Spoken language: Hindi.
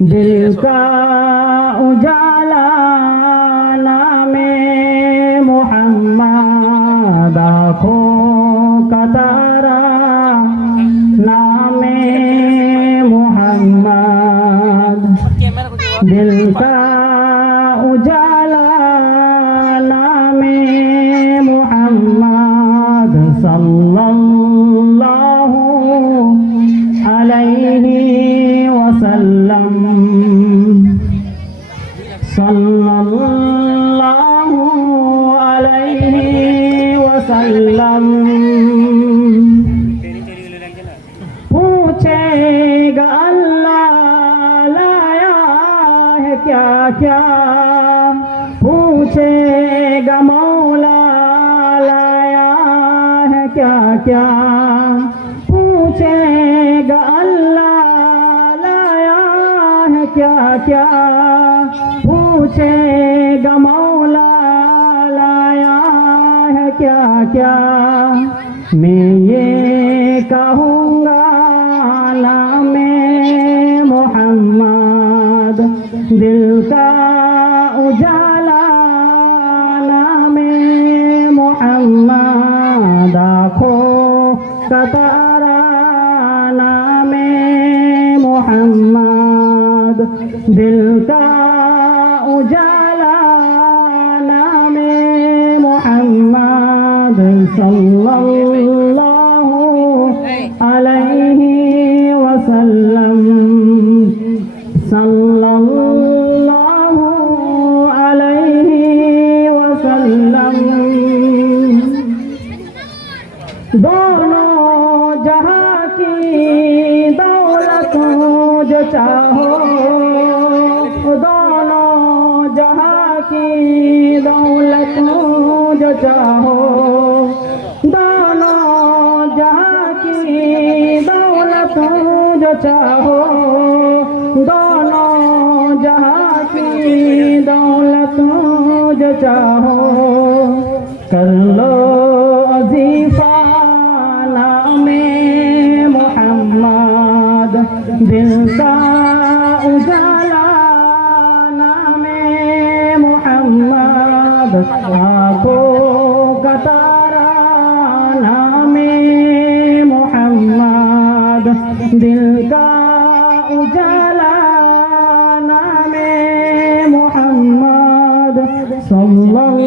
दिल का उजाला नामे मोहम्मद, आँखों का तारा नामे मोहम्मद। दिल का उजाला नामे मोहम्मद, सल्लल्लाहु अलैहि वसल्लम, सल्लल्लाहु अलैहि वसल्लम। पूछेगा अल्लाह लाया है क्या क्या, पूछेगा मौला लाया है क्या क्या, पूछेगा अल्लाह लाया है क्या क्या, पूछेगा मौला लाया है क्या क्या। मैं ये कहूँगा नामे मोहम्मद, दिल का उजाला नामे मोहम्मद, आँखों का तारा नामे मोहम्मद। दिल का उजाला नामे मोहम्मद, सल्लल्लाहु अलैहि वसल्लम, सल्लल्लाहु अलैहि वसल्लम। दोनों जहां की दौलत जो चाहो, दोनों जहां की दौलत जो चाहो, दोनों जहां की दौलत जो चाहो, दोनों जहां की दौलत जो चाहो। कर लो वजीफा नामे मोहम्मद, दिल का उजाला नामे मोहम्मद, आँखों का तारा नामे मोहम्मद। दिल का उजाला नामे मोहम्मद, सल्लल्लाहु